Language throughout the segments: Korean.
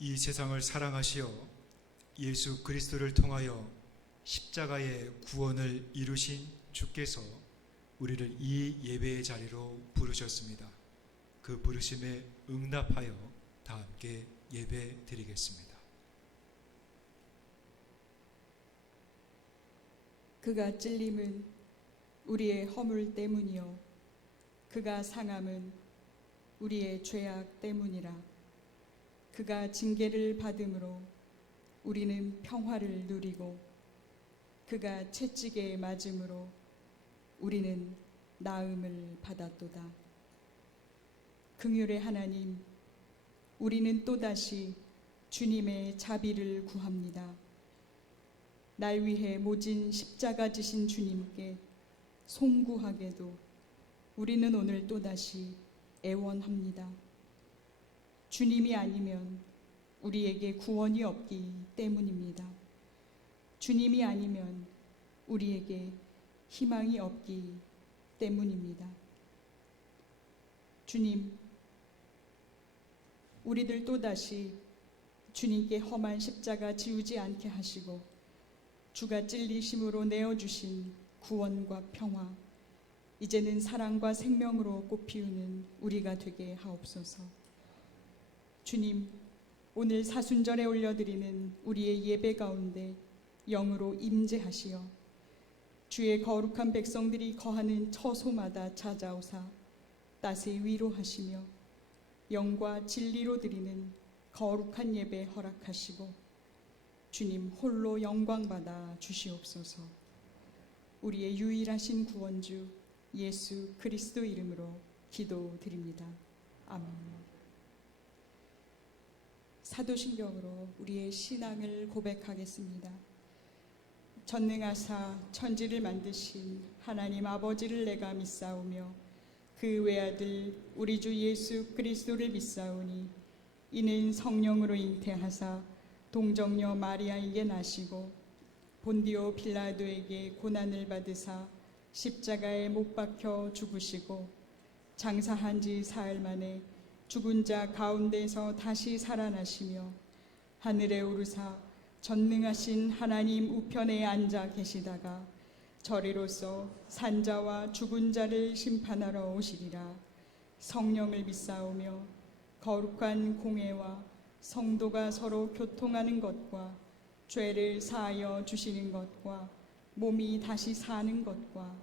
이 세상을 사랑하시어 예수 그리스도를 통하여 십자가의 구원을 이루신 주께서 우리를 이 예배의 자리로 부르셨습니다. 그 부르심에 응답하여 다 함께 예배 드리겠습니다. 그가 찔림은 우리의 허물 때문이요 그가 상함은 우리의 죄악 때문이라. 그가 징계를 받음으로 우리는 평화를 누리고 그가 채찍에 맞음으로 우리는 나음을 받았도다. 긍휼의 하나님, 우리는 또다시 주님의 자비를 구합니다. 날 위해 모진 십자가 지신 주님께 송구하게도 우리는 오늘 또다시 애원합니다. 주님이 아니면 우리에게 구원이 없기 때문입니다. 주님이 아니면 우리에게 희망이 없기 때문입니다. 주님, 우리들 또다시 주님께 험한 십자가 지우지 않게 하시고 주가 찔리심으로 내어주신 구원과 평화, 이제는 사랑과 생명으로 꽃피우는 우리가 되게 하옵소서. 주님, 오늘 사순절에 올려드리는 우리의 예배 가운데 영으로 임재하시어 주의 거룩한 백성들이 거하는 처소마다 찾아오사 따스히 위로하시며 영과 진리로 드리는 거룩한 예배 허락하시고 주님 홀로 영광받아 주시옵소서. 우리의 유일하신 구원주 예수 그리스도 이름으로 기도드립니다. 아멘. 사도신경으로 우리의 신앙을 고백하겠습니다. 전능하사 천지를 만드신 하나님 아버지를 내가 믿사오며 그 외아들 우리 주 예수 그리스도를 믿사오니 이는 성령으로 잉태하사 동정녀 마리아에게 나시고 본디오 빌라도에게 고난을 받으사 십자가에 못 박혀 죽으시고 장사한 지 사흘 만에 죽은 자 가운데서 다시 살아나시며 하늘에 오르사 전능하신 하나님 우편에 앉아 계시다가 저리로서 산자와 죽은 자를 심판하러 오시리라. 성령을 믿사오며 거룩한 공회와 성도가 서로 교통하는 것과 죄를 사하여 주시는 것과 몸이 다시 사는 것과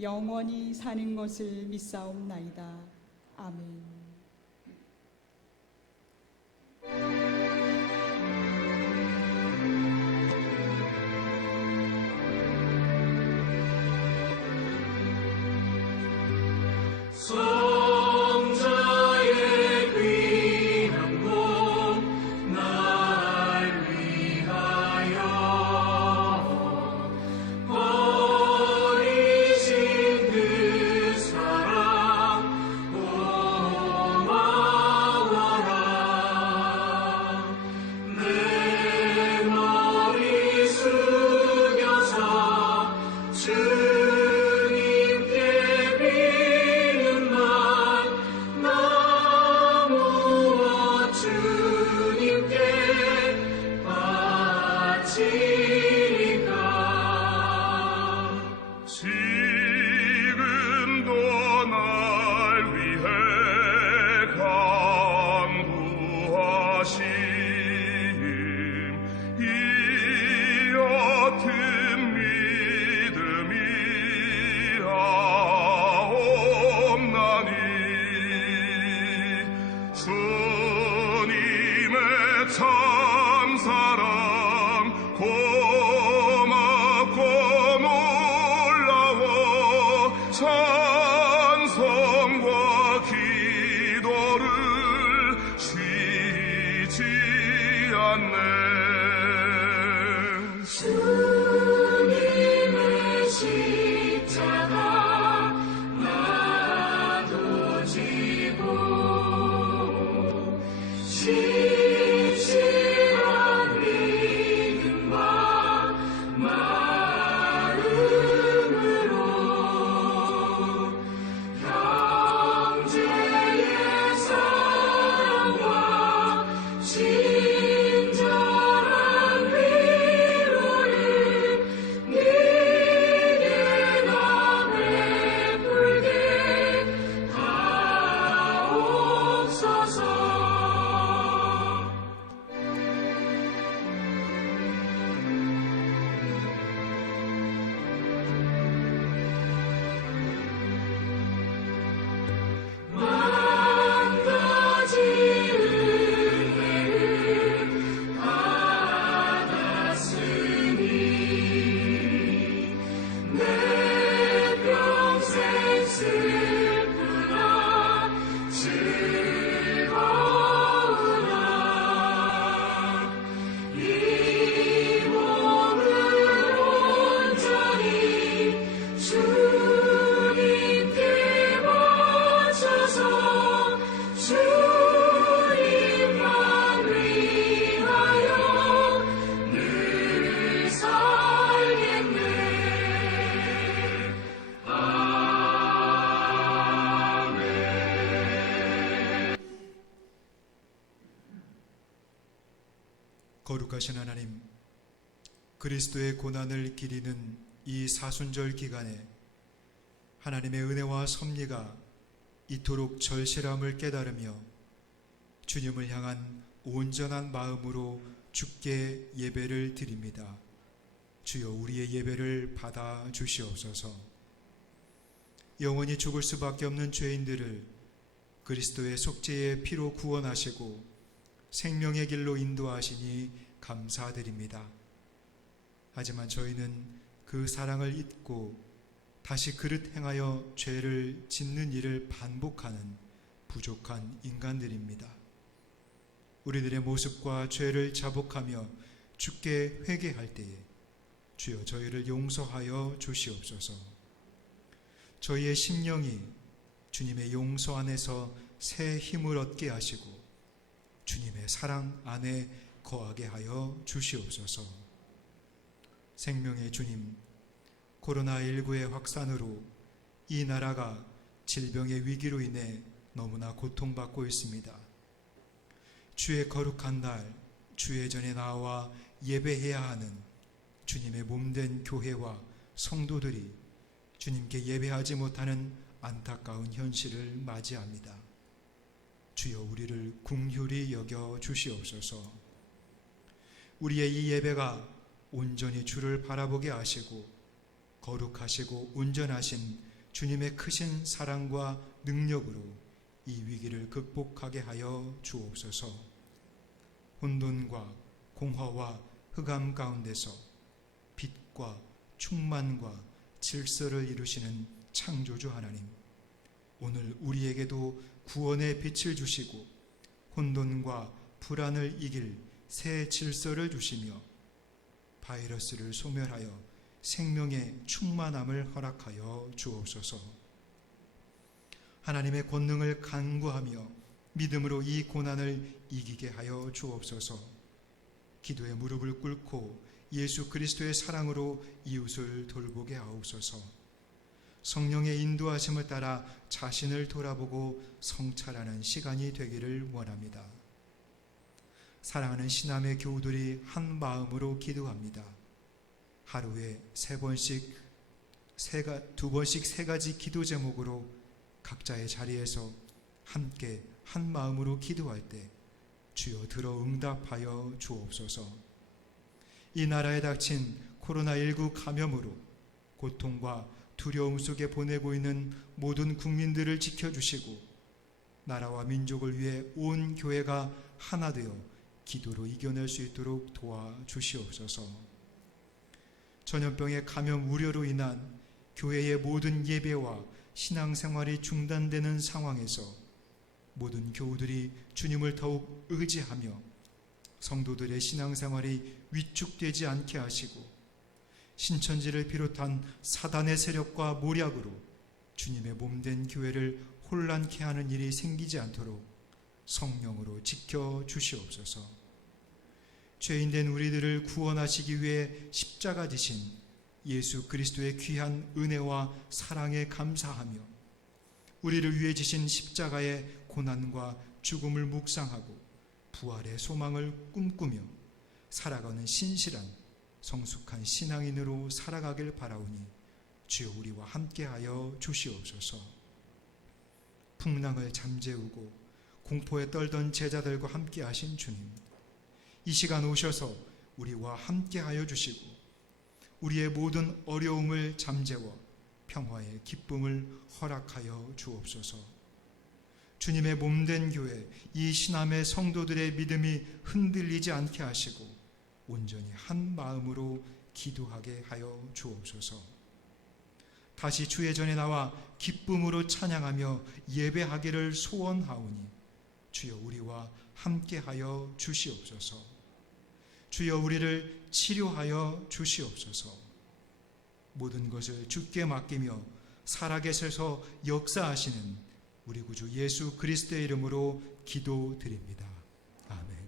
영원히 사는 것을 믿사옵나이다. 아멘. 성자의 귀한 몸 날 위하여 버리신 그 사랑 거룩하신 하나님, 그리스도의 고난을 기리는 이 사순절 기간에 하나님의 은혜와 섭리가 이토록 절실함을 깨달으며 주님을 향한 온전한 마음으로 주께 예배를 드립니다. 주여, 우리의 예배를 받아 주시옵소서. 영원히 죽을 수밖에 없는 죄인들을 그리스도의 속죄의 피로 구원하시고 생명의 길로 인도하시니 감사드립니다. 하지만 저희는 그 사랑을 잊고 다시 그릇 행하여 죄를 짓는 일을 반복하는 부족한 인간들입니다. 우리들의 모습과 죄를 자복하며 주께 회개할 때에 주여 저희를 용서하여 주시옵소서. 저희의 심령이 주님의 용서 안에서 새 힘을 얻게 하시고 주님의 사랑 안에 거하게 하여 주시옵소서. 생명의 주님, 코로나19의 확산으로 이 나라가 질병의 위기로 인해 너무나 고통받고 있습니다. 주의 거룩한 날, 주의 전에 나와 예배해야 하는 주님의 몸된 교회와 성도들이 주님께 예배하지 못하는 안타까운 현실을 맞이합니다. 주여, 우리를 긍휼히 여겨 주시옵소서. 우리의 이 예배가 온전히 주를 바라보게 하시고 거룩하시고 온전하신 주님의 크신 사랑과 능력으로 이 위기를 극복하게 하여 주옵소서. 혼돈과 공허와 흑암 가운데서 빛과 충만과 질서를 이루시는 창조주 하나님, 오늘 우리에게도 구원의 빛을 주시고 혼돈과 불안을 이길 새 질서를 주시며 바이러스를 소멸하여 생명의 충만함을 허락하여 주옵소서. 하나님의 권능을 간구하며 믿음으로 이 고난을 이기게 하여 주옵소서. 기도의 무릎을 꿇고 예수 그리스도의 사랑으로 이웃을 돌보게 하옵소서. 성령의 인도하심을 따라 자신을 돌아보고 성찰하는 시간이 되기를 원합니다. 사랑하는 신함의 교우들이 한 마음으로 기도합니다. 하루에 두 번씩 세 가지 기도 제목으로 각자의 자리에서 함께 한 마음으로 기도할 때 주여 들어 응답하여 주옵소서. 이 나라에 닥친 코로나19 감염으로 고통과 두려움 속에 보내고 있는 모든 국민들을 지켜주시고 나라와 민족을 위해 온 교회가 하나 되어 기도로 이겨낼 수 있도록 도와주시옵소서. 전염병의 감염 우려로 인한 교회의 모든 예배와 신앙생활이 중단되는 상황에서 모든 교우들이 주님을 더욱 의지하며 성도들의 신앙생활이 위축되지 않게 하시고 신천지를 비롯한 사단의 세력과 모략으로 주님의 몸된 교회를 혼란케 하는 일이 생기지 않도록 성령으로 지켜주시옵소서. 죄인된 우리들을 구원하시기 위해 십자가 지신 예수 그리스도의 귀한 은혜와 사랑에 감사하며 우리를 위해 지신 십자가의 고난과 죽음을 묵상하고 부활의 소망을 꿈꾸며 살아가는 신실한 성숙한 신앙인으로 살아가길 바라오니 주여 우리와 함께하여 주시옵소서. 풍랑을 잠재우고 공포에 떨던 제자들과 함께하신 주님, 이 시간 오셔서 우리와 함께하여 주시고 우리의 모든 어려움을 잠재워 평화의 기쁨을 허락하여 주옵소서. 주님의 몸된 교회, 이 신함의 성도들의 믿음이 흔들리지 않게 하시고 온전히 한 마음으로 기도하게 하여 주옵소서. 다시 주의 전에 나와 기쁨으로 찬양하며 예배하기를 소원하오니 주여 우리와 함께하여 주시옵소서. 주여 우리를 치료하여 주시옵소서. 모든 것을 주께 맡기며 살아계셔서 역사하시는 우리 구주 예수 그리스도의 이름으로 기도드립니다. 아멘.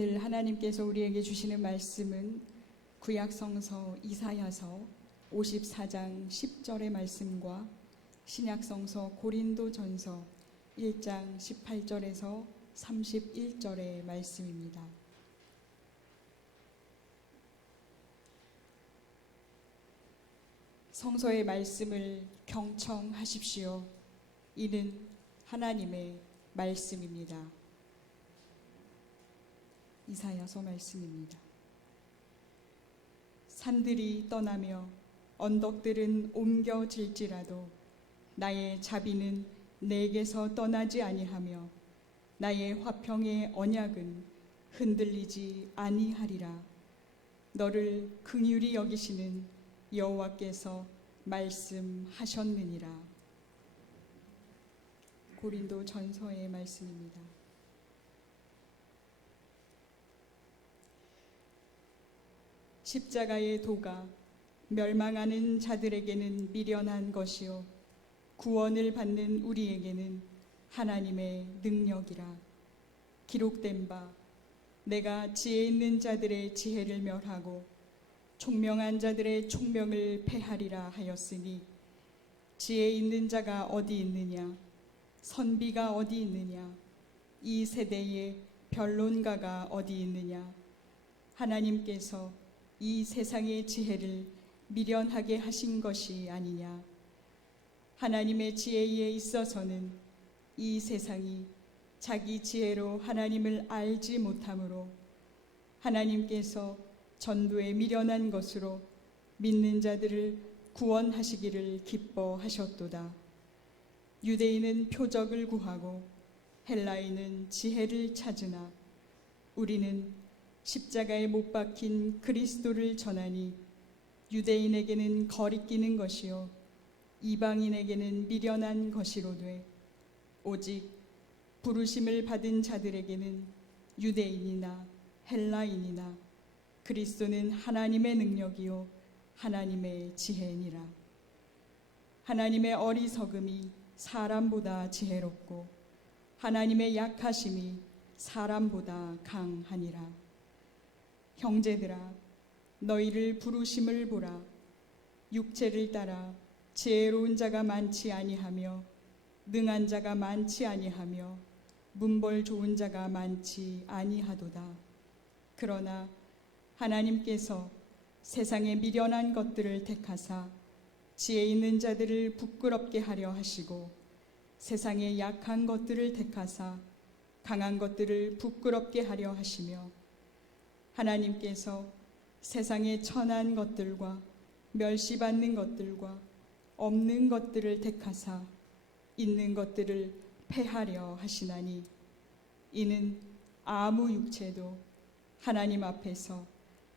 오늘 하나님께서 우리에게 주시는 말씀은 구약성서 이사야서 54장 10절의 말씀과 신약성서 고린도전서 1장 18절에서 31절의 말씀입니다. 성서의 말씀을 경청하십시오. 이는 하나님의 말씀입니다. 이사야서 말씀입니다. 산들이 떠나며 언덕들은 옮겨질지라도 나의 자비는 내게서 떠나지 아니하며 나의 화평의 언약은 흔들리지 아니하리라. 너를 긍휼히 여기시는 여호와께서 말씀하셨느니라. 고린도 전서의 말씀입니다. 십자가의 도가 멸망하는 자들에게는 미련한 것이요 구원을 받는 우리에게는 하나님의 능력이라. 기록된 바 내가 지혜 있는 자들의 지혜를 멸하고 총명한 자들의 총명을 패하리라 하였으니 지혜 있는 자가 어디 있느냐, 선비가 어디 있느냐, 이 세대의 변론가가 어디 있느냐. 하나님께서 이 세상의 지혜를 미련하게 하신 것이 아니냐. 하나님의 지혜에 있어서는 이 세상이 자기 지혜로 하나님을 알지 못하므로 하나님께서 전도에 미련한 것으로 믿는 자들을 구원하시기를 기뻐하셨도다. 유대인은 표적을 구하고 헬라인은 지혜를 찾으나 우리는 십자가에 못 박힌 그리스도를 전하니 유대인에게는 거리끼는 것이요 이방인에게는 미련한 것이로되 오직 부르심을 받은 자들에게는 유대인이나 헬라인이나 그리스도는 하나님의 능력이요 하나님의 지혜니라. 하나님의 어리석음이 사람보다 지혜롭고 하나님의 약하심이 사람보다 강하니라. 형제들아, 너희를 부르심을 보라. 육체를 따라 지혜로운 자가 많지 아니하며 능한 자가 많지 아니하며 문벌 좋은 자가 많지 아니하도다. 그러나 하나님께서 세상에 미련한 것들을 택하사 지혜 있는 자들을 부끄럽게 하려 하시고 세상에 약한 것들을 택하사 강한 것들을 부끄럽게 하려 하시며 하나님께서 세상의 천한 것들과 멸시받는 것들과 없는 것들을 택하사 있는 것들을 패하려 하시나니 이는 아무 육체도 하나님 앞에서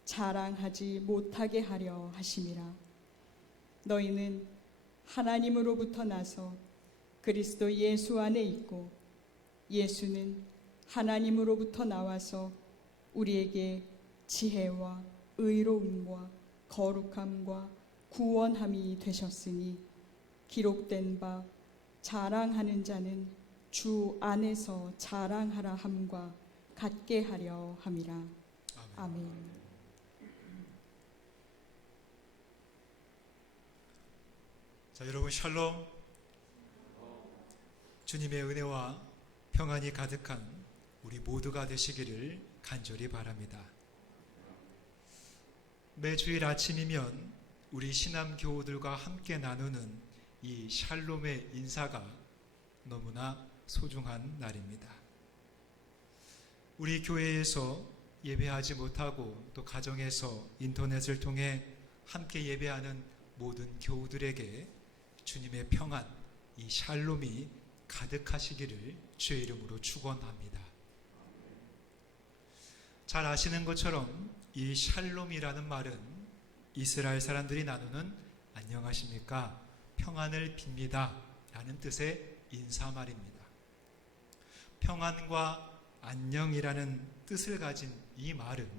자랑하지 못하게 하려 하심이라. 너희는 하나님으로부터 나서 그리스도 예수 안에 있고 예수는 하나님으로부터 나와서 우리에게 지혜와 의로움과 거룩함과 구원함이 되셨으니 기록된 바 자랑하는 자는 주 안에서 자랑하라 함과 같게 하려 함이라. 아멘. 자, 여러분 샬롬. 주님의 은혜와 평안이 가득한 우리 모두가 되시기를 간절히 바랍니다. 매주일 아침이면 우리 신암 교우들과 함께 나누는 이 샬롬의 인사가 너무나 소중한 날입니다. 우리 교회에서 예배하지 못하고 또 가정에서 인터넷을 통해 함께 예배하는 모든 교우들에게 주님의 평안, 이 샬롬이 가득하시기를 주의 이름으로 축원합니다. 잘 아시는 것처럼 이 샬롬이라는 말은 이스라엘 사람들이 나누는 안녕하십니까? 평안을 빕니다 라는 뜻의 인사말입니다. 평안과 안녕이라는 뜻을 가진 이 말은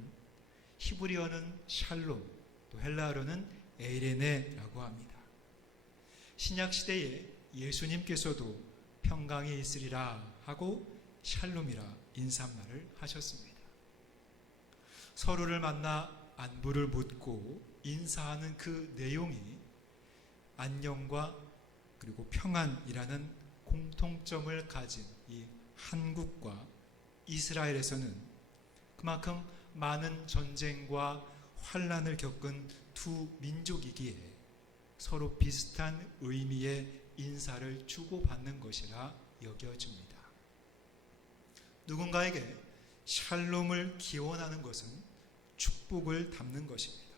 히브리어는 샬롬, 또 헬라어로는 에이레네라고 합니다. 신약시대에 예수님께서도 평강이 있으리라 하고 샬롬이라 인사말을 하셨습니다. 서로를 만나 안부를 묻고 인사하는 그 내용이 안녕과 그리고 평안이라는 공통점을 가진 이 한국과 이스라엘에서는 그만큼 많은 전쟁과 환란을 겪은 두 민족이기에 서로 비슷한 의미의 인사를 주고받는 것이라 여겨집니다. 누군가에게 샬롬을 기원하는 것은 축복을 담는 것입니다.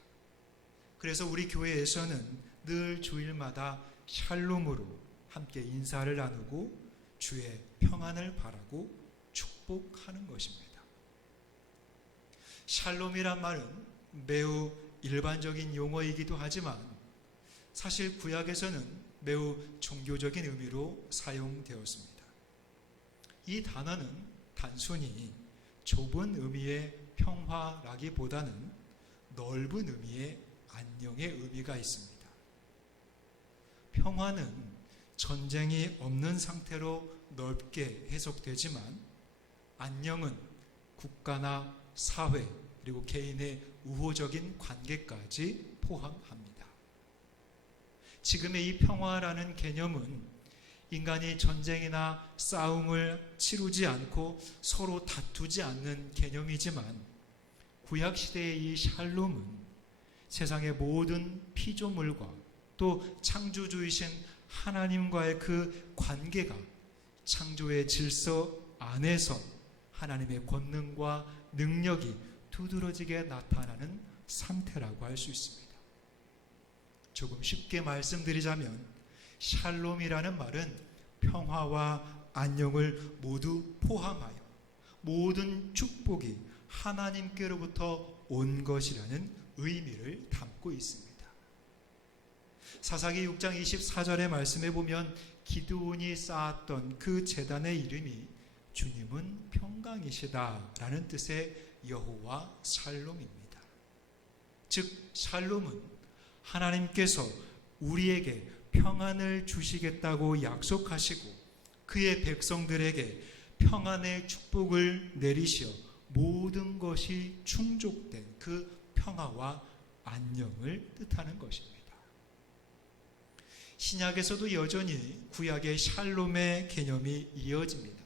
그래서 우리 교회에서는 늘 주일마다 샬롬으로 함께 인사를 나누고 주의 평안을 바라고 축복하는 것입니다. 샬롬이란 말은 매우 일반적인 용어이기도 하지만 사실 구약에서는 매우 종교적인 의미로 사용되었습니다. 이 단어는 단순히 좁은 의미의 평화라기보다는 넓은 의미의 안녕의 의미가 있습니다. 평화는 전쟁이 없는 상태로 넓게 해석되지만 안녕은 국가나 사회 그리고 개인의 우호적인 관계까지 포함합니다. 지금의 이 평화라는 개념은 인간이 전쟁이나 싸움을 치르지 않고 서로 다투지 않는 개념이지만 구약시대의 이 샬롬은 세상의 모든 피조물과 또 창조주이신 하나님과의 그 관계가 창조의 질서 안에서 하나님의 권능과 능력이 두드러지게 나타나는 상태라고 할 수 있습니다. 조금 쉽게 말씀드리자면 샬롬이라는 말은 평화와 안녕을 모두 포함하여 모든 축복이 하나님께로부터 온 것이라는 의미를 담고 있습니다. 사사기 6장 24절의 말씀에 보면 기드온이 쌓았던 그 제단의 이름이 주님은 평강이시다라는 뜻의 여호와 샬롬입니다. 즉 샬롬은 하나님께서 우리에게 평안을 주시겠다고 약속하시고 그의 백성들에게 평안의 축복을 내리시어 모든 것이 충족된 그 평화와 안녕을 뜻하는 것입니다. 신약에서도 여전히 구약의 샬롬의 개념이 이어집니다.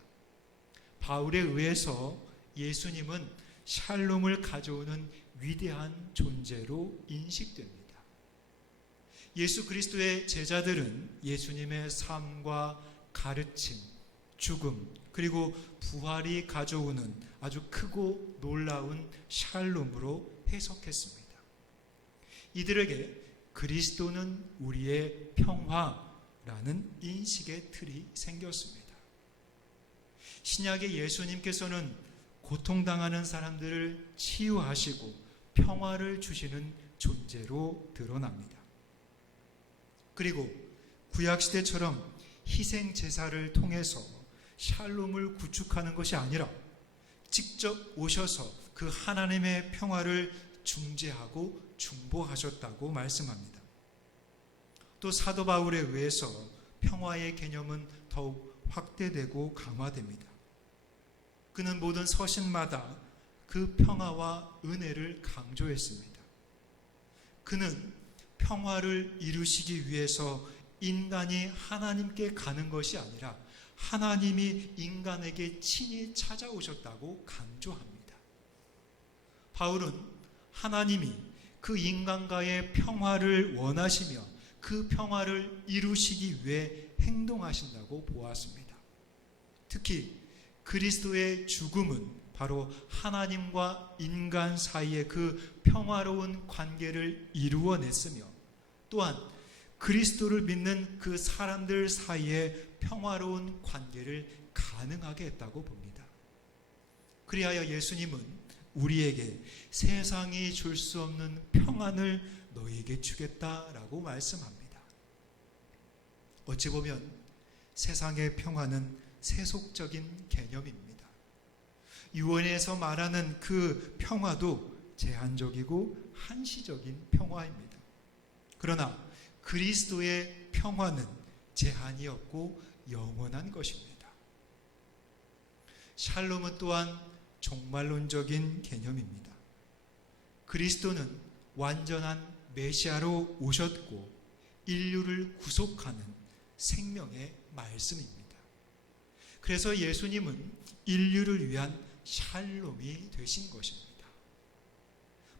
바울에 의해서 예수님은 샬롬을 가져오는 위대한 존재로 인식됩니다. 예수 그리스도의 제자들은 예수님의 삶과 가르침, 죽음, 그리고 부활이 가져오는 아주 크고 놀라운 샬롬으로 해석했습니다. 이들에게 그리스도는 우리의 평화라는 인식의 틀이 생겼습니다. 신약의 예수님께서는 고통당하는 사람들을 치유하시고 평화를 주시는 존재로 드러납니다. 그리고 구약시대처럼 희생제사를 통해서 샬롬을 구축하는 것이 아니라 직접 오셔서 그 하나님의 평화를 중재하고 중보하셨다고 말씀합니다. 또 사도 바울에 의해서 평화의 개념은 더욱 확대되고 강화됩니다. 그는 모든 서신마다 그 평화와 은혜를 강조했습니다. 그는 평화를 이루시기 위해서 인간이 하나님께 가는 것이 아니라 하나님이 인간에게 친히 찾아오셨다고 강조합니다. 바울은 하나님이 그 인간과의 평화를 원하시며 그 평화를 이루시기 위해 행동하신다고 보았습니다. 특히 그리스도의 죽음은 바로 하나님과 인간 사이의 그 평화로운 관계를 이루어냈으며 또한 그리스도를 믿는 그 사람들 사이의 평화로운 관계를 가능하게 했다고 봅니다. 그리하여 예수님은 우리에게 세상이 줄 수 없는 평안을 너희에게 주겠다라고 말씀합니다. 어찌 보면 세상의 평화는 세속적인 개념입니다. 유언에서 말하는 그 평화도 제한적이고 한시적인 평화입니다. 그러나 그리스도의 평화는 제한이 없고 영원한 것입니다. 샬롬은 또한 종말론적인 개념입니다. 그리스도는 완전한 메시아로 오셨고 인류를 구속하는 생명의 말씀입니다. 그래서 예수님은 인류를 위한 샬롬이 되신 것입니다.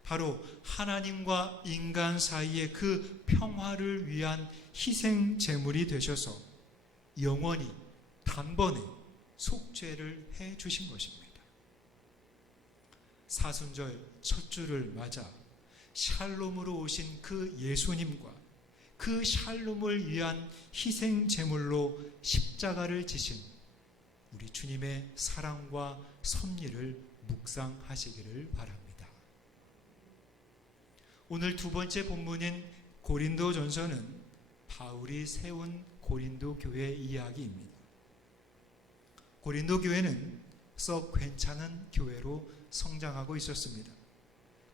바로 하나님과 인간 사이의 그 평화를 위한 희생 제물이 되셔서 영원히 단번에 속죄를 해 주신 것입니다. 사순절 첫 주를 맞아 샬롬으로 오신 그 예수님과 그 샬롬을 위한 희생 제물로 십자가를 지신 우리 주님의 사랑과 섭리를 묵상하시기를 바랍니다. 오늘 두 번째 본문인 고린도전서는 바울이 세운 고린도 교회 이야기입니다. 고린도 교회는 썩 괜찮은 교회로 성장하고 있었습니다.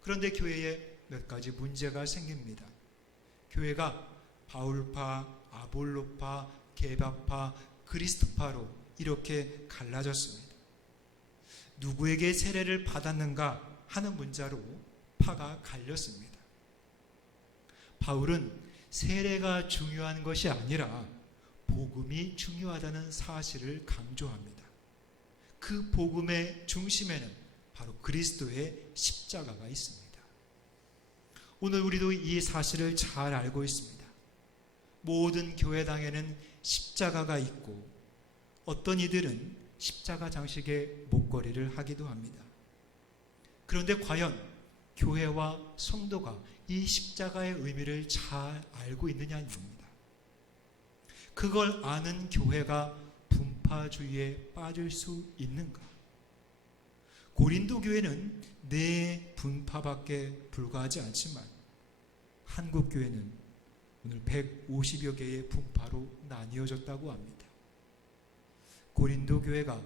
그런데 교회에 몇 가지 문제가 생깁니다. 교회가 바울파, 아볼로파, 게바파, 그리스도파로 이렇게 갈라졌습니다. 누구에게 세례를 받았는가 하는 문자로 파가 갈렸습니다. 바울은 세례가 중요한 것이 아니라 복음이 중요하다는 사실을 강조합니다. 그 복음의 중심에는 바로 그리스도의 십자가가 있습니다. 오늘 우리도 이 사실을 잘 알고 있습니다. 모든 교회당에는 십자가가 있고 어떤 이들은 십자가 장식의 목걸이를 하기도 합니다. 그런데 과연 교회와 성도가 이 십자가의 의미를 잘 알고 있느냐입니다. 그걸 아는 교회가 분파주의에 빠질 수 있는가? 고린도 교회는 네 분파밖에 불과하지 않지만 한국 교회는 오늘 150여 개의 분파로 나뉘어졌다고 합니다. 고린도 교회가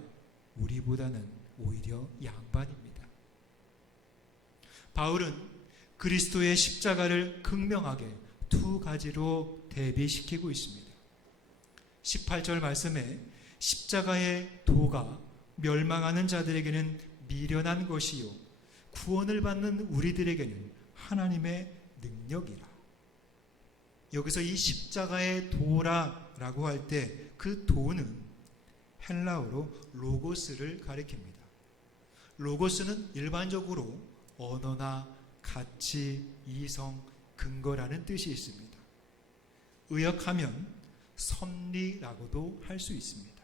우리보다는 오히려 양반입니다. 바울은 그리스도의 십자가를 극명하게 두 가지로 대비시키고 있습니다. 18절 말씀에 십자가의 도가 멸망하는 자들에게는 미련한 것이요 구원을 받는 우리들에게는 하나님의 능력이라. 여기서 이 십자가의 도라라고 할 때 그 도는 헬라어로 로고스를 가리킵니다. 로고스는 일반적으로 언어나 가치, 이성, 근거라는 뜻이 있습니다. 의역하면 섭리라고도 할 수 있습니다.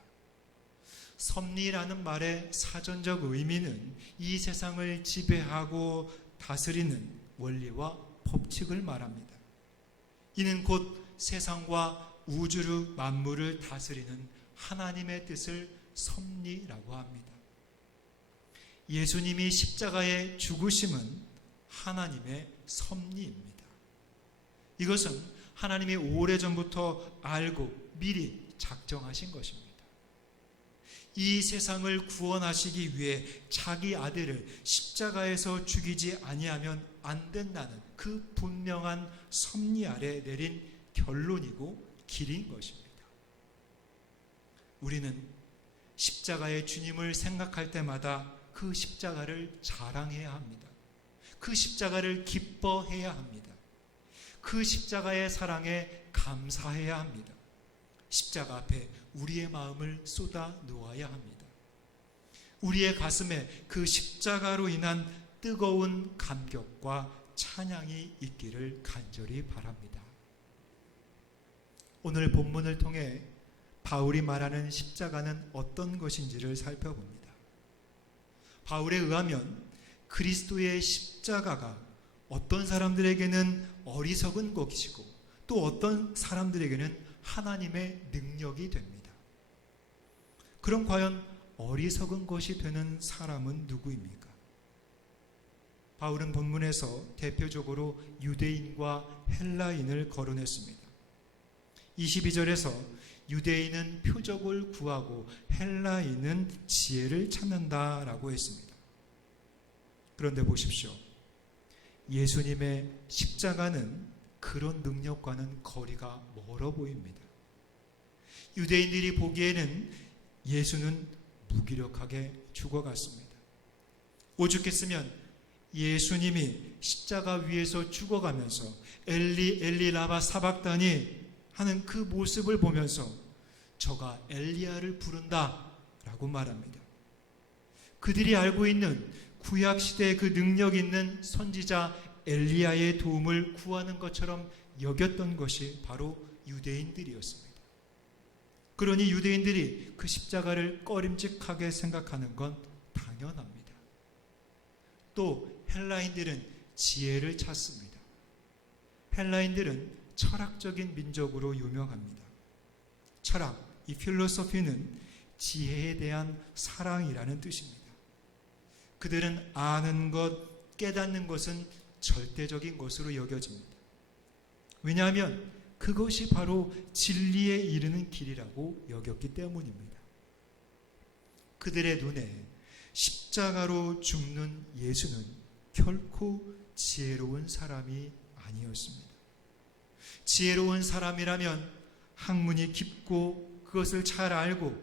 섭리라는 말의 사전적 의미는 이 세상을 지배하고 다스리는 원리와 법칙을 말합니다. 이는 곧 세상과 우주를 만물을 다스리는 하나님의 뜻을 섭리라고 합니다. 예수님이 십자가에 죽으심은 하나님의 섭리입니다. 이것은 하나님이 오래전부터 알고 미리 작정하신 것입니다. 이 세상을 구원하시기 위해 자기 아들을 십자가에서 죽이지 아니하면 안 된다는 그 분명한 섭리 아래 내린 결론이고 길인 것입니다. 우리는 십자가의 주님을 생각할 때마다 그 십자가를 자랑해야 합니다. 그 십자가를 기뻐해야 합니다. 그 십자가의 사랑에 감사해야 합니다. 십자가 앞에 우리의 마음을 쏟아 놓아야 합니다. 우리의 가슴에 그 십자가로 인한 뜨거운 감격과 찬양이 있기를 간절히 바랍니다. 오늘 본문을 통해 바울이 말하는 십자가는 어떤 것인지를 살펴봅니다. 바울에 의하면 그리스도의 십자가가 어떤 사람들에게는 어리석은 것이고 또 어떤 사람들에게는 하나님의 능력이 됩니다. 그럼 과연 어리석은 것이 되는 사람은 누구입니까? 바울은 본문에서 대표적으로 유대인과 헬라인을 거론했습니다. 22절에서 유대인은 표적을 구하고 헬라인은 지혜를 찾는다라고 했습니다. 그런데 보십시오. 예수님의 십자가는 그런 능력과는 거리가 멀어 보입니다. 유대인들이 보기에는 예수는 무기력하게 죽어갔습니다. 오죽했으면 예수님이 십자가 위에서 죽어가면서 엘리 엘리 라마 사박다니 하는 그 모습을 보면서 저가 엘리야를 부른다 라고 말합니다. 그들이 알고 있는 구약시대의 그 능력 있는 선지자 엘리야의 도움을 구하는 것처럼 여겼던 것이 바로 유대인들이었습니다. 그러니 유대인들이 그 십자가를 꺼림직하게 생각하는 건 당연합니다. 또 헬라인들은 지혜를 찾습니다. 헬라인들은 철학적인 민족으로 유명합니다. 철학, 이 필로소피는 지혜에 대한 사랑이라는 뜻입니다. 그들은 아는 것, 깨닫는 것은 절대적인 것으로 여겨집니다. 왜냐하면 그것이 바로 진리에 이르는 길이라고 여겼기 때문입니다. 그들의 눈에 십자가로 죽는 예수는 결코 지혜로운 사람이 아니었습니다. 지혜로운 사람이라면 학문이 깊고 그것을 잘 알고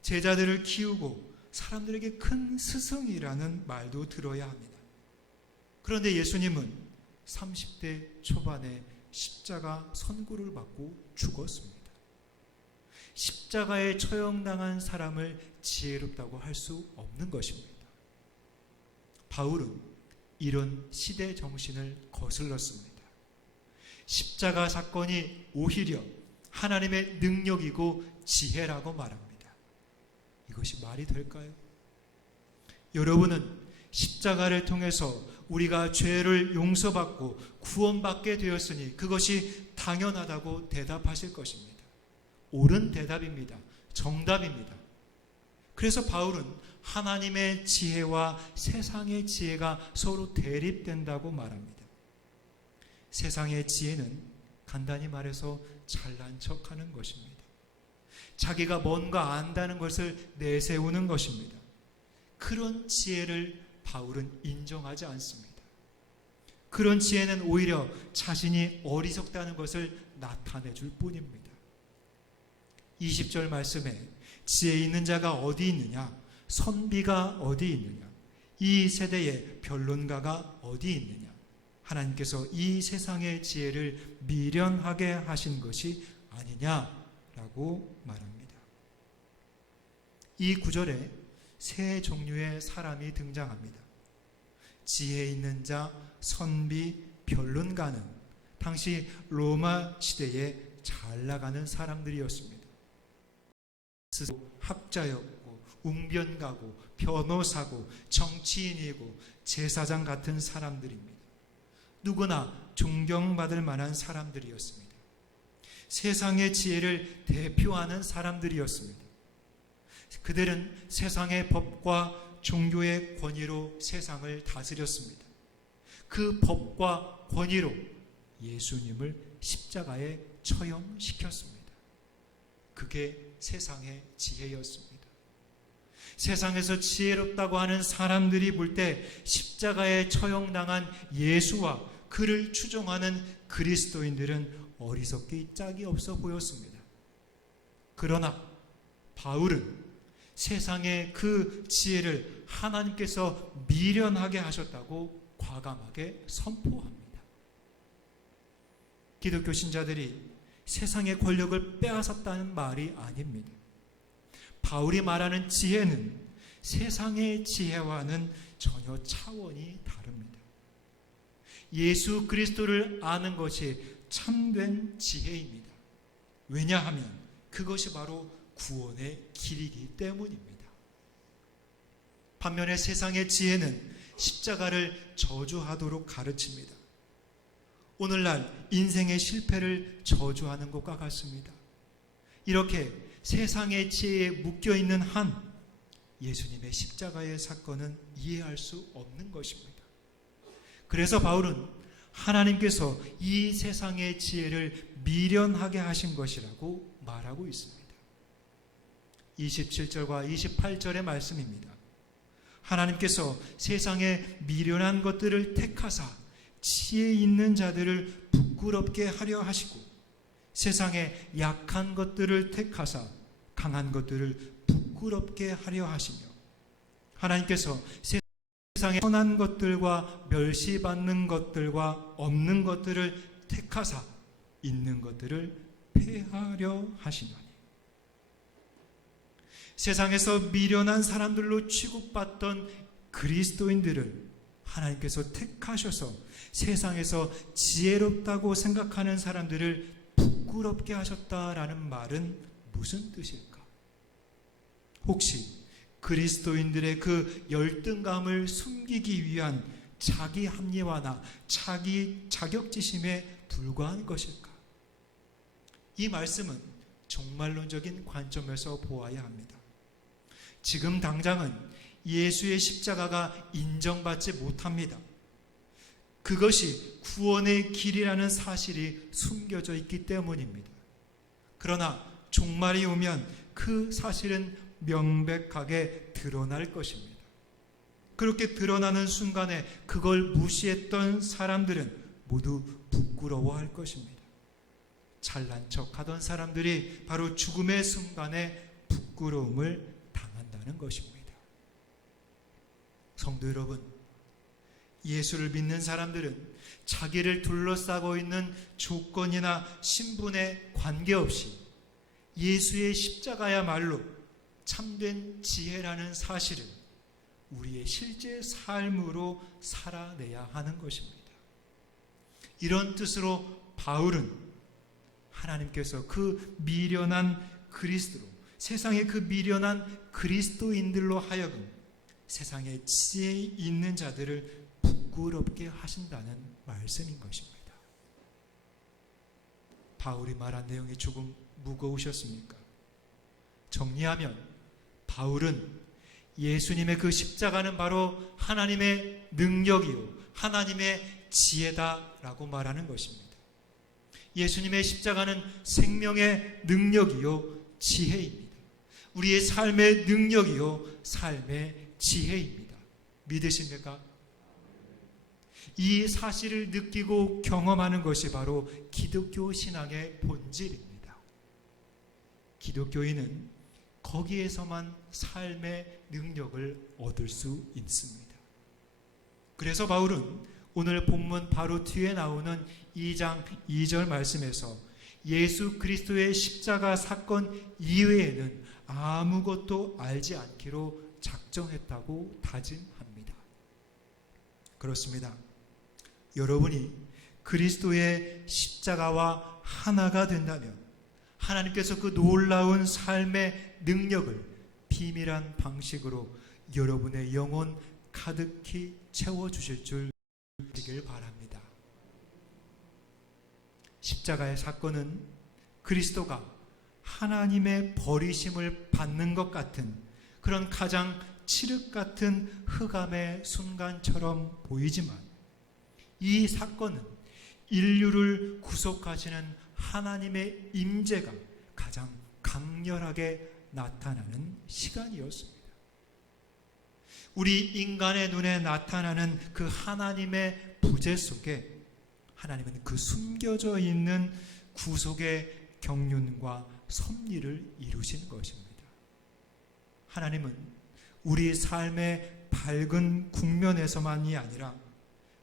제자들을 키우고 사람들에게 큰 스승이라는 말도 들어야 합니다. 그런데 예수님은 30대 초반에 십자가 선고를 받고 죽었습니다. 십자가에 처형당한 사람을 지혜롭다고 할 수 없는 것입니다. 바울은 이런 시대 정신을 거슬렀습니다. 십자가 사건이 오히려 하나님의 능력이고 지혜라고 말합니다. 이것이 말이 될까요? 여러분은 십자가를 통해서 우리가 죄를 용서받고 구원받게 되었으니 그것이 당연하다고 대답하실 것입니다. 옳은 대답입니다. 정답입니다. 그래서 바울은 하나님의 지혜와 세상의 지혜가 서로 대립된다고 말합니다. 세상의 지혜는 간단히 말해서 잘난 척하는 것입니다. 자기가 뭔가 안다는 것을 내세우는 것입니다. 그런 지혜를 바울은 인정하지 않습니다. 그런 지혜는 오히려 자신이 어리석다는 것을 나타내 줄 뿐입니다. 20절 말씀에 지혜 있는 자가 어디 있느냐? 선비가 어디 있느냐? 이 세대의 변론가가 어디 있느냐? 하나님께서 이 세상의 지혜를 미련하게 하신 것이 아니냐라고 말합니다. 이 구절에 세 종류의 사람이 등장합니다. 지혜 있는 자, 선비, 변론가는 당시 로마 시대에 잘 나가는 사람들이었습니다. 스스로 학자였고 웅변가고 변호사고 정치인이고 제사장 같은 사람들입니다. 누구나 존경받을 만한 사람들이었습니다. 세상의 지혜를 대표하는 사람들이었습니다. 그들은 세상의 법과 종교의 권위로 세상을 다스렸습니다. 그 법과 권위로 예수님을 십자가에 처형시켰습니다. 그게 세상의 지혜였습니다. 세상에서 지혜롭다고 하는 사람들이 볼 때 십자가에 처형당한 예수와 그를 추종하는 그리스도인들은 어리석기 짝이 없어 보였습니다. 그러나 바울은 세상의 그 지혜를 하나님께서 미련하게 하셨다고 과감하게 선포합니다. 기독교 신자들이 세상의 권력을 빼앗았다는 말이 아닙니다. 바울이 말하는 지혜는 세상의 지혜와는 전혀 차원이 다릅니다. 예수 그리스도를 아는 것이 참된 지혜입니다. 왜냐하면 그것이 바로 구원의 길이기 때문입니다. 반면에 세상의 지혜는 십자가를 저주하도록 가르칩니다. 오늘날 인생의 실패를 저주하는 것과 같습니다. 이렇게 세상의 지혜에 묶여있는 한 예수님의 십자가의 사건은 이해할 수 없는 것입니다. 그래서 바울은 하나님께서 이 세상의 지혜를 미련하게 하신 것이라고 말하고 있습니다. 27절과 28절의 말씀입니다. 하나님께서 세상의 미련한 것들을 택하사 지혜 있는 자들을 부끄럽게 하려 하시고 세상의 약한 것들을 택하사 강한 것들을 부끄럽게 하려 하시며 하나님께서 세상의 선한 것들과 멸시받는 것들과 없는 것들을 택하사 있는 것들을 폐하려 하시나니, 세상에서 미련한 사람들로 취급받던 그리스도인들을 하나님께서 택하셔서 세상에서 지혜롭다고 생각하는 사람들을 부끄럽게 하셨다라는 말은 무슨 뜻일까? 혹시 그리스도인들의 그 열등감을 숨기기 위한 자기 합리화나 자기 자격지심에 불과한 것일까? 이 말씀은 종말론적인 관점에서 보아야 합니다. 지금 당장은 예수의 십자가가 인정받지 못합니다. 그것이 구원의 길이라는 사실이 숨겨져 있기 때문입니다. 그러나 종말이 오면 그 사실은 명백하게 드러날 것입니다. 그렇게 드러나는 순간에 그걸 무시했던 사람들은 모두 부끄러워할 것입니다. 잘난 척하던 사람들이 바로 죽음의 순간에 부끄러움을 당한다는 것입니다. 성도 여러분, 예수를 믿는 사람들은 자기를 둘러싸고 있는 조건이나 신분에 관계없이 예수의 십자가야말로 참된 지혜라는 사실을 우리의 실제 삶으로 살아내야 하는 것입니다. 이런 뜻으로 바울은 하나님께서 그 미련한 그리스도로, 세상의 그 미련한 그리스도인들로 하여금 세상에 지혜 있는 자들을 부끄럽게 하신다는 말씀인 것입니다. 바울이 말한 내용이 조금 무거우셨습니까? 정리하면 바울은 예수님의 그 십자가는 바로 하나님의 능력이요 하나님의 지혜다라고 말하는 것입니다. 예수님의 십자가는 생명의 능력이요 지혜입니다. 우리의 삶의 능력이요 삶의 지혜입니다. 믿으십니까? 이 사실을 느끼고 경험하는 것이 바로 기독교 신앙의 본질입니다. 기독교인은 거기에서만 삶의 능력을 얻을 수 있습니다. 그래서 바울은 오늘 본문 바로 뒤에 나오는 2장 2절 말씀에서 예수 그리스도의 십자가 사건 이외에는 아무것도 알지 않기로 작정했다고 다짐합니다. 그렇습니다. 여러분이 그리스도의 십자가와 하나가 된다면 하나님께서 그 놀라운 삶의 능력을 비밀한 방식으로 여러분의 영혼 가득히 채워주실 줄 믿기를 바랍니다. 십자가의 사건은 그리스도가 하나님의 버리심을 받는 것 같은 그런 가장 칠흑 같은 흑암의 순간처럼 보이지만 이 사건은 인류를 구속하시는 하나님의 임재가 가장 강렬하게 나타나는 시간이었습니다. 우리 인간의 눈에 나타나는 그 하나님의 부재 속에 하나님은 그 숨겨져 있는 구속의 경륜과 섭리를 이루신 것입니다. 하나님은 우리 삶의 밝은 국면에서만이 아니라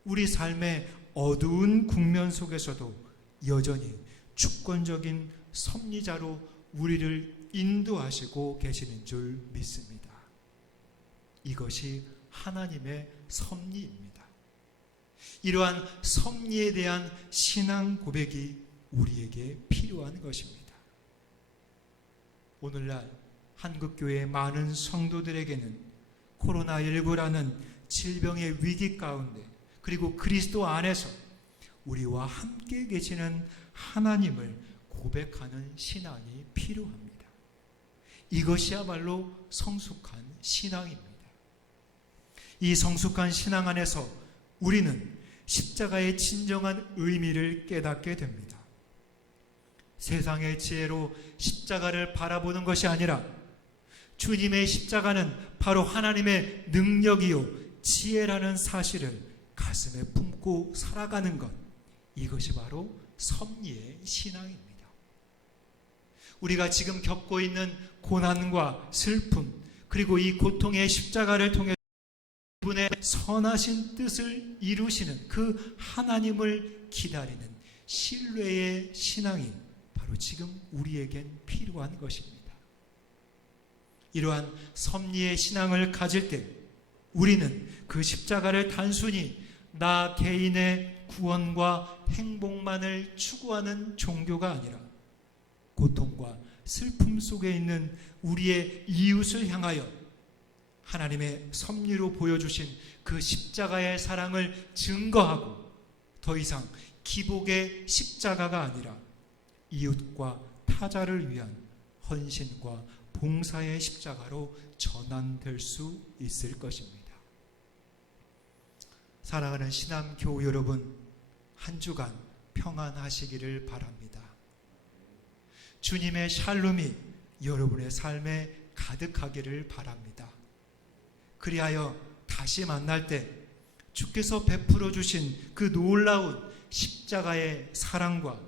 우리 삶의 어두운 국면 속에서도 여전히 주권적인 섭리자로 우리를 인도하시고 계시는 줄 믿습니다. 이것이 하나님의 섭리입니다. 이러한 섭리에 대한 신앙 고백이 우리에게 필요한 것입니다. 오늘날 한국교회의 많은 성도들에게는 코로나19라는 질병의 위기 가운데 그리고 그리스도 안에서 우리와 함께 계시는 하나님을 고백하는 신앙이 필요합니다. 이것이야말로 성숙한 신앙입니다. 이 성숙한 신앙 안에서 우리는 십자가의 진정한 의미를 깨닫게 됩니다. 세상의 지혜로 십자가를 바라보는 것이 아니라 주님의 십자가는 바로 하나님의 능력이요 지혜라는 사실을 가슴에 품고 살아가는 것, 이것이 바로 섭리의 신앙입니다. 우리가 지금 겪고 있는 고난과 슬픔 그리고 이 고통의 십자가를 통해 그분의 선하신 뜻을 이루시는 그 하나님을 기다리는 신뢰의 신앙이 바로 지금 우리에겐 필요한 것입니다. 이러한 섭리의 신앙을 가질 때 우리는 그 십자가를 단순히 나 개인의 구원과 행복만을 추구하는 종교가 아니라 고통과 슬픔 속에 있는 우리의 이웃을 향하여 하나님의 섭리로 보여주신 그 십자가의 사랑을 증거하고 더 이상 기복의 십자가가 아니라 이웃과 타자를 위한 헌신과 봉사의 십자가로 전환될 수 있을 것입니다. 사랑하는 신암교우 여러분, 한 주간 평안하시기를 바랍니다. 주님의 샬롬이 여러분의 삶에 가득하기를 바랍니다. 그리하여 다시 만날 때 주께서 베풀어 주신 그 놀라운 십자가의 사랑과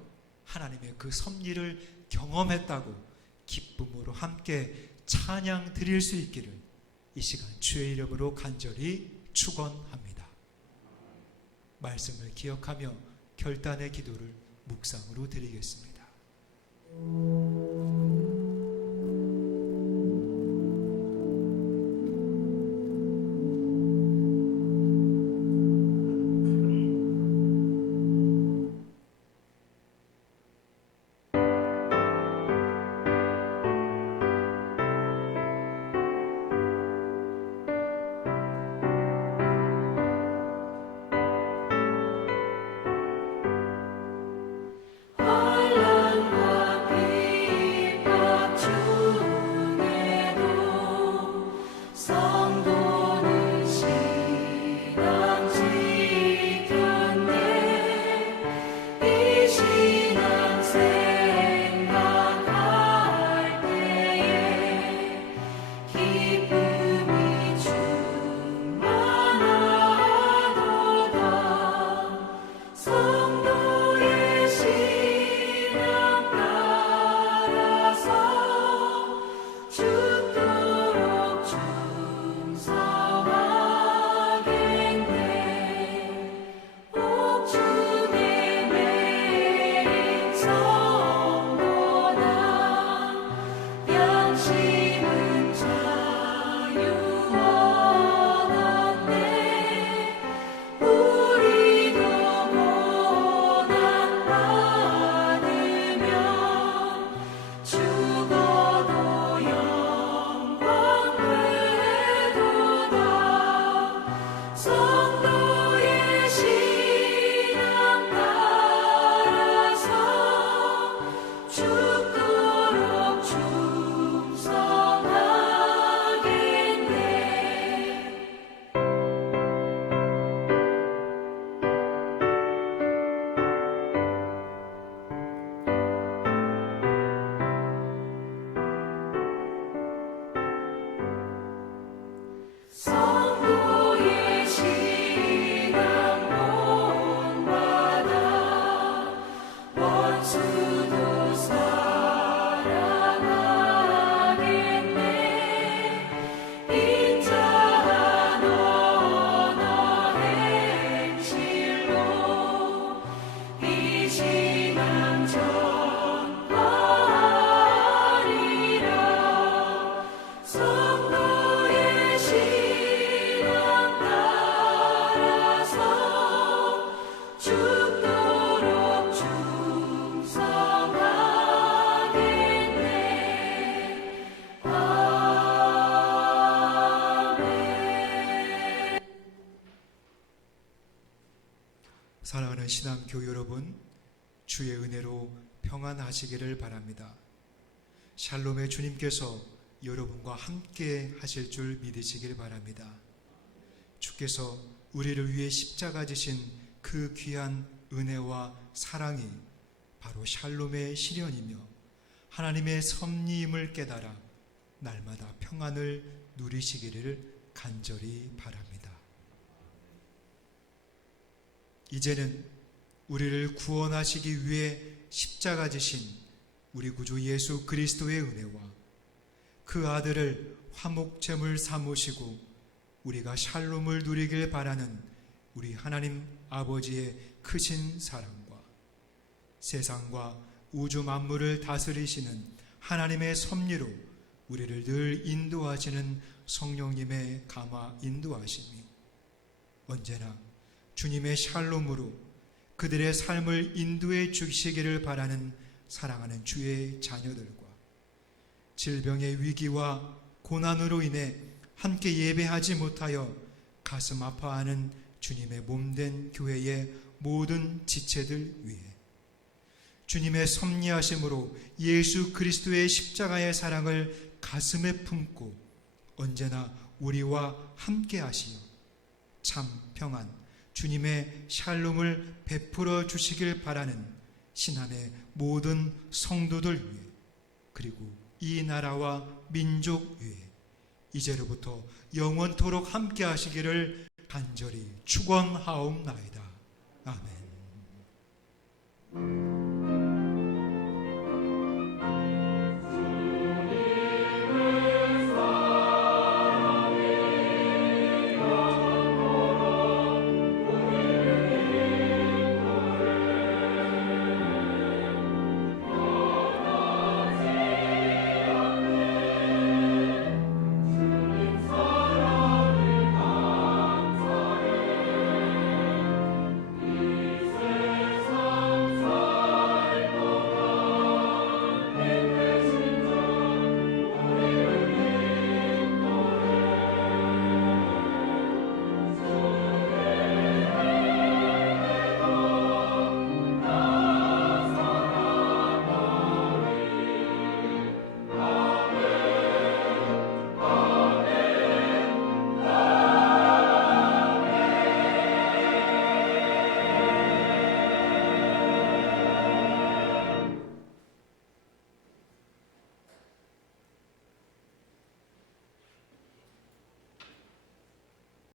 하나님의 그 섭리를 경험했다고 기쁨으로 함께 찬양 드릴 수 있기를 이 시간 주의 이름으로 간절히 축원합니다. 말씀을 기억하며 결단의 기도를 묵상으로 드리겠습니다. 사랑하는 신암교우 여러분, 주의 은혜로 평안하시기를 바랍니다. 샬롬의 주님께서 여러분과 함께 하실 줄 믿으시길 바랍니다. 주께서 우리를 위해 십자가 지신 그 귀한 은혜와 사랑이 바로 샬롬의 실현이며 하나님의 섭리임을 깨달아 날마다 평안을 누리시기를 간절히 바랍니다. 이제는 우리를 구원하시기 위해 십자가 지신 우리 구주 예수 그리스도의 은혜와 그 아들을 화목제물 삼으시고 우리가 샬롬을 누리길 바라는 우리 하나님 아버지의 크신 사랑과 세상과 우주 만물을 다스리시는 하나님의 섭리로 우리를 늘 인도하시는 성령님의 감화 인도하심이 언제나 주님의 샬롬으로 그들의 삶을 인도해 주시기를 바라는 사랑하는 주의 자녀들과 질병의 위기와 고난으로 인해 함께 예배하지 못하여 가슴 아파하는 주님의 몸된 교회의 모든 지체들 위해 주님의 섭리하심으로 예수 그리스도의 십자가의 사랑을 가슴에 품고 언제나 우리와 함께 하시어 참 평안 주님의 샬롬을 베풀어 주시길 바라는 신한의 모든 성도들 위해 그리고 이 나라와 민족 위해 이제로부터 영원토록 함께 하시기를 간절히 축원하옵나이다. 아멘.